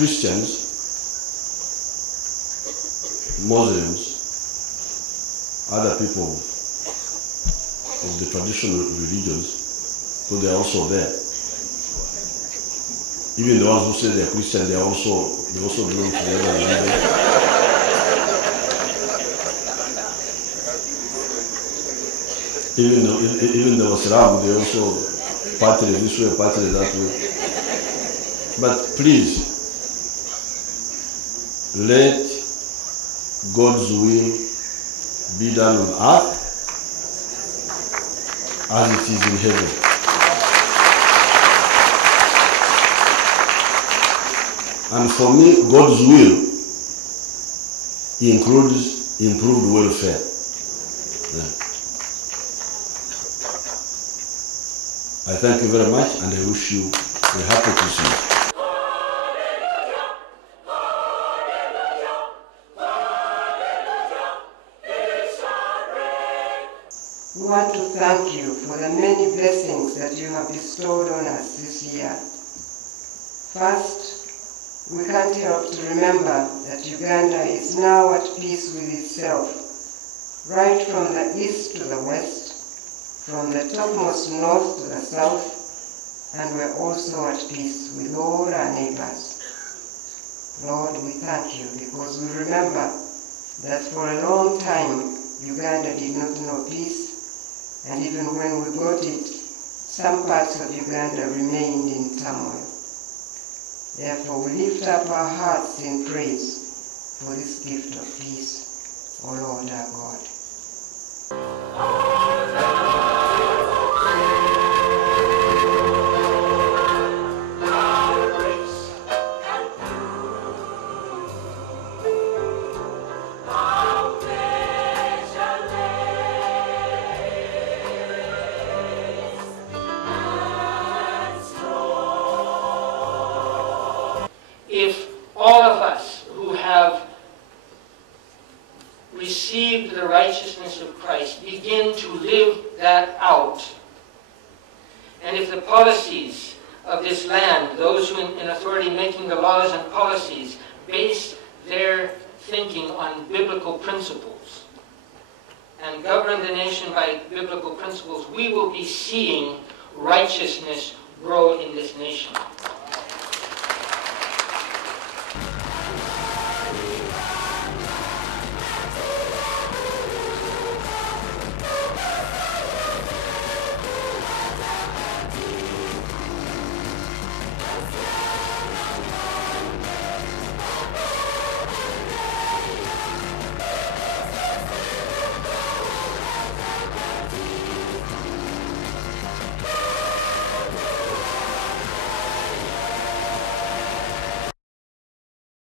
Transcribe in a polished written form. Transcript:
Christians, Muslims, other people of the traditional religions, so they are also there. Even the ones who say they are Christian, they also belong to the other religion. Even the Islam, they also partly this way, partly that way. But please, let God's will be done on earth as it is in heaven. And for me, God's will includes improved welfare. Yeah. I thank you very much, and I wish you a happy Christmas. We want to thank you for the many blessings that you have bestowed on us this year. First, we can't help to remember that Uganda is now at peace with itself, right from the east to the west, from the topmost north to the south, and we're also at peace with all our neighbors. Lord, we thank you because we remember that for a long time Uganda did not know peace, and even when we got it, some parts of Uganda remained in turmoil. Therefore, we lift up our hearts in praise for this gift of peace, O Lord our God. If all of us who have received the righteousness of Christ begin to live that out, and if the policies of this land, those who in authority making the laws and policies, base their thinking on biblical principles and govern the nation by biblical principles, we will be seeing righteousness grow in this nation.